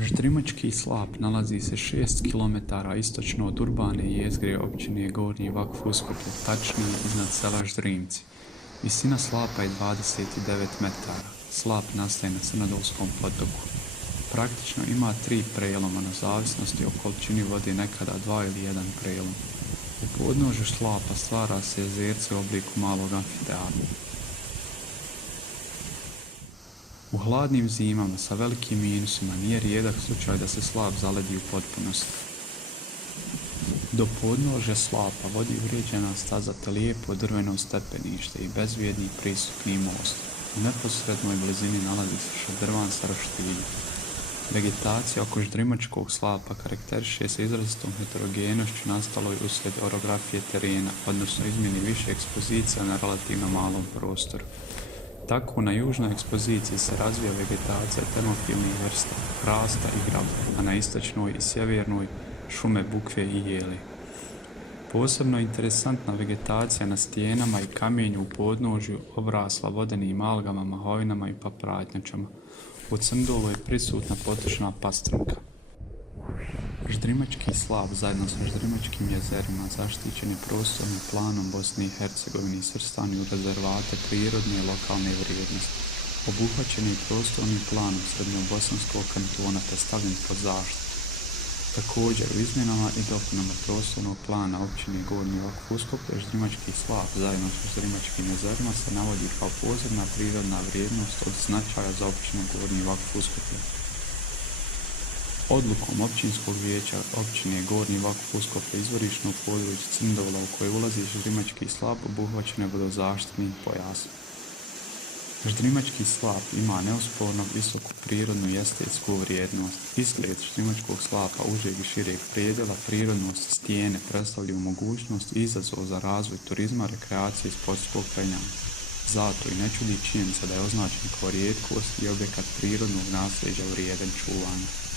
Ždrimački slap nalazi se 6 km istočno od urbane jezgre općine Gornji Vakuf-Uskoplje, tačnije iznad sela Ždrimci. Visina slapa je 29 metara. Slap nastaje na Crnodolskom potoku. Praktično ima 3 preloma, na zavisnosti o količini vode nekada 2 ili 1 prelom. U podnožju slapa stvara se jezerce u obliku malog amfiteatra. U hladnim zimama sa velikim minusima nije rijedak slučaj da se slap zaledi u potpunosti. Do podnožja slapa vodi uređena staza te lijepo drveno stepenište i bezvrijedni pristupni most. U neposrednoj blizini nalazi se šadrvan sa roštiljima. Vegetacija oko ždrimačkog slapa karakteriše se izrazitom heterogenošću nastaloj uslijed orografije terena, odnosno izmjeni više ekspozicija na relativno malom prostoru. Tako na južnoj ekspoziciji se razvija vegetacija termofilnih vrsta, hrasta i graba, a na istočnoj i sjevernoj šume bukve i jele. Posebno interesantna vegetacija na stijenama i kamenju u podnožju obrasla vodenim algama, mahovinama i papratnjačama. U Crnodolu je prisutna potočna pastrnka. Ždrimački slap zajedno sa Ždrimačkim jezerima zaštićen je prostornim planom Bosne i Hercegovine i svrstan u rezervate prirodne i lokalne vrijednosti. Obuhvaćen je prostornim planom Srednjobosanskog kantona te stavljen pod zaštitu. Također, u izmjenama i dopunama prostornog plana općine Gornji Vakuf-Uskoplje Ždrimački slap zajedno sa Ždrimačkim jezerima se navodi kao posebna prirodna vrijednost od značaja za općinu Gornji Vakuf-Uskoplje. Odlukom općinskog vijeća općine Gornji Vakuf-Uskoplje izvorišno područje Crnodola u koje ulazi Ždrimački slap obuhvaćeno je vodozaštitnim pojasom. Ždrimački slap ima neosporno visoku prirodnu i estetsku vrijednost. Izgled ždrimačkog slapa užeg i šireg predjela, prirodnost stijene predstavljaju mogućnost i izazov za razvoj turizma, rekreacije i sportskog kretanja. Zato i ne čudi činjenica da je označen kao rijetkost i objekat prirodnog nasljeđa vrijedan čuvanja.